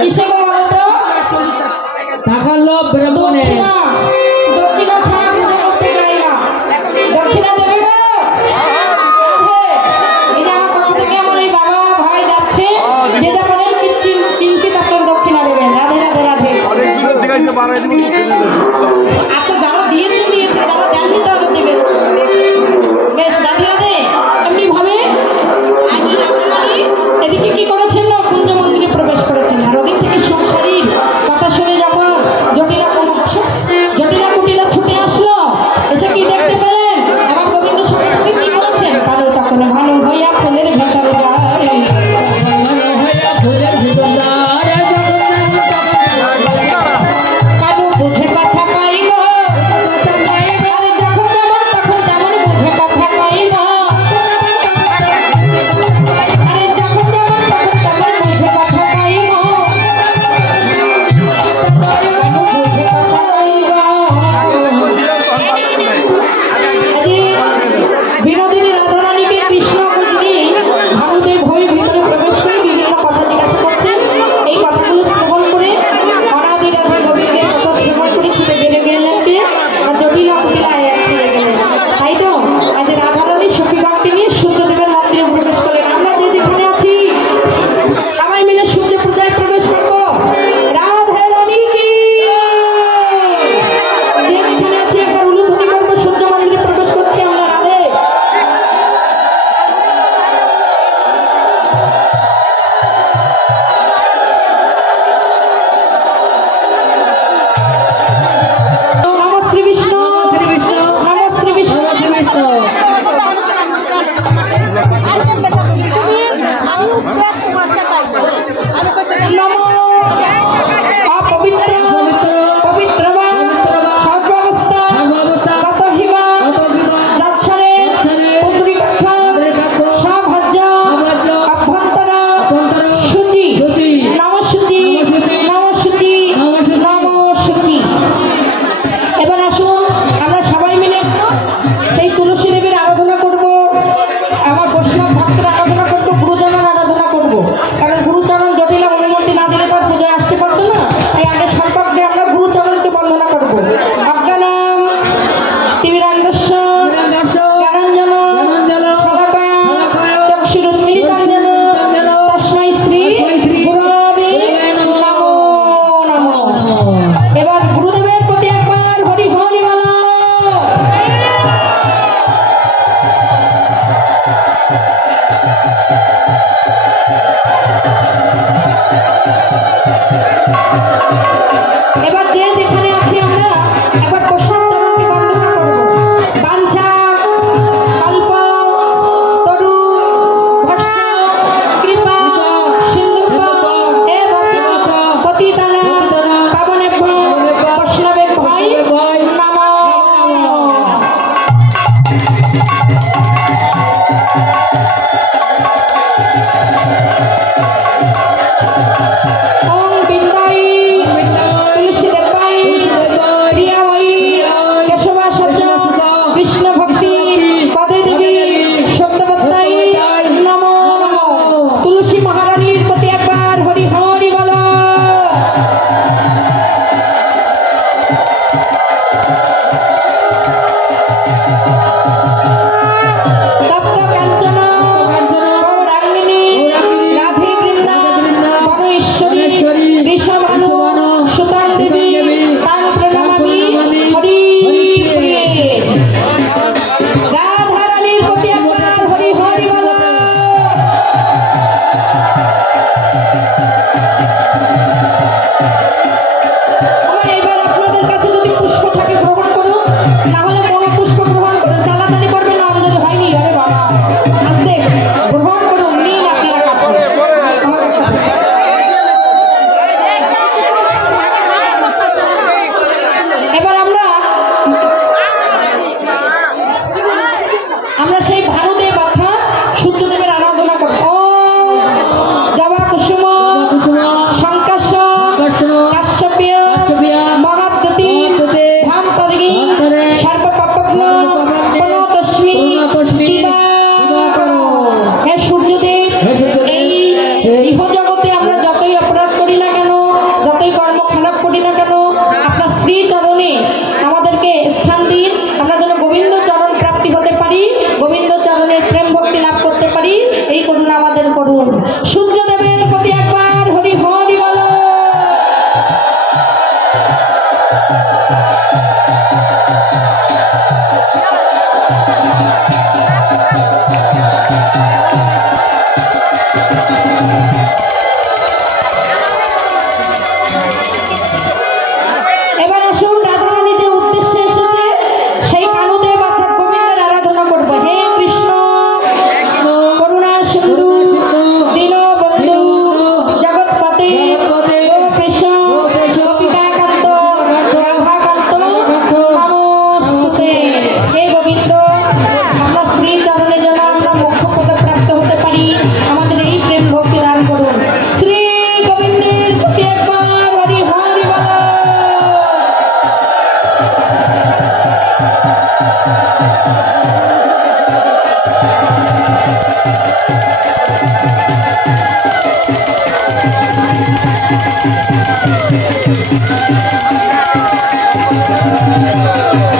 কিসে গো বলো তো? টাকার লোভ ব্রাহ্মণে। দক্ষিণা ছাড়া পুজো করতে চাই না। দক্ষিণা দেবে গো? এই যে আমার পক্ষ থেকে আমার এই বাবা ভাই যাচ্ছে, যে যখন কিঞ্চিত আপনার দক্ষিণা দেবেন। রাধে রাধে রাধে। আচ্ছা যারা দিয়েছেন দিয়েছে, যারা দেননি তারা দেবেন। বেশ রাধে রাধে। এমনি ভাবে এদিকে কি করেছেন না, কুঞ্জ মন্দিরে প্রবেশ করেছেন। আর ওদিক থেকে সংসারীর কথা শুনে যখন জটিলা কুটিলা ছুটে আসলো, এসে কি দেখতে পেলেন? আমার গোবিন্দ সঙ্গে সঙ্গে কি করেছেন? কারো তখন ভালো হইয়া ফুলের ভেতর কারো বুঝে কথা পাইল, যখন যেমন তখন তেমন বুঝে কথা পাইল। বিনোদিনী রাধারানীকে কৃষ্ণ বুঝিয়ে ভারতের ভয়ে ভিতরে প্রবেশ করে বিভিন্ন কথা জিজ্ঞাসা করছেন। এই কথাগুলো শ্রবণ করে অনাদি রাধা গোবিন্দের কথা শ্রবণ করে ছুটে গেলে গেলেন কে? আর জটিলা কুটিলা ফিরে গেলেন। তাই তো আজ রাধারানী সখীগণকে নিয়ে সূর্যদেবের মন্দিরে প্রবেশ করলেন। আমরা যে যেখানে আছি সবাই মিলে সূর্য পূজায় প্রবেশ করবো। রাধে রানী কি? যে যেখানে আছি একবার উলুধ্বনি করবো, সূর্য মন্দিরে প্রবেশ করছি আমরা। রাধে নমঃ শ্রী বিষ্ণু, নমঃ শ্রী বিষ্ণু, নমঃ অপবিত্র পবিত্রবা সর্বাবস্থা গতহিমা যৎসরে পুত্রিকক্ষ সভজ্য অভ্যন্তর শুচি নমশুচি নমশুচি নমশুচি। এবার আসুন আমরা সবাই মিলে সেই তুলসী দেবীর আরাধনা করব। আমার বৈষ্ণব ভক্তের আরাধনা করব, গুরুজনের আরাধনা করব। কারণ গুরুচরণ জটিলা অনুমতি না দিলে তার পুজোয় আসতে পারতো না। তাই আগে সম্পর্কে আমরা গুরুচরণকে বন্দনা করব। অজ্ঞানাম তিমিরান্ধস্য জ্ঞানাঞ্জন শলাকায়া চক্ষুরুন্মিলিতাঞ্জন তস্मै শ্রী গুরবে নমো নমঃ। এবার গুরুদেবের প্রতি একবার হরি হরি বলো। এবার যে যেখানে আছি আমরা একবার প্রসাদকে বন্দনা করব। বাঞ্ছা কল্প তরু ভস্ম কৃপা সিন্ধু এব পতিতানা পাবনেভ্যো বৈষ্ণবেভ্যো নমঃ। ওম বিন্দাই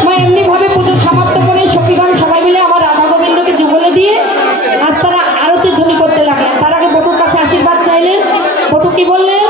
মা এমনি ভাবে পুজো সমাপ্ত করে সখীগণ সবাই মিলে আমার রাধা গোবিন্দকে যুগলে দিয়ে আজ তারা আরতি ধ্বনি করতে লাগলেন। তার আগে বটুর কাছে আশীর্বাদ চাইলেন। বটু কি বললেন?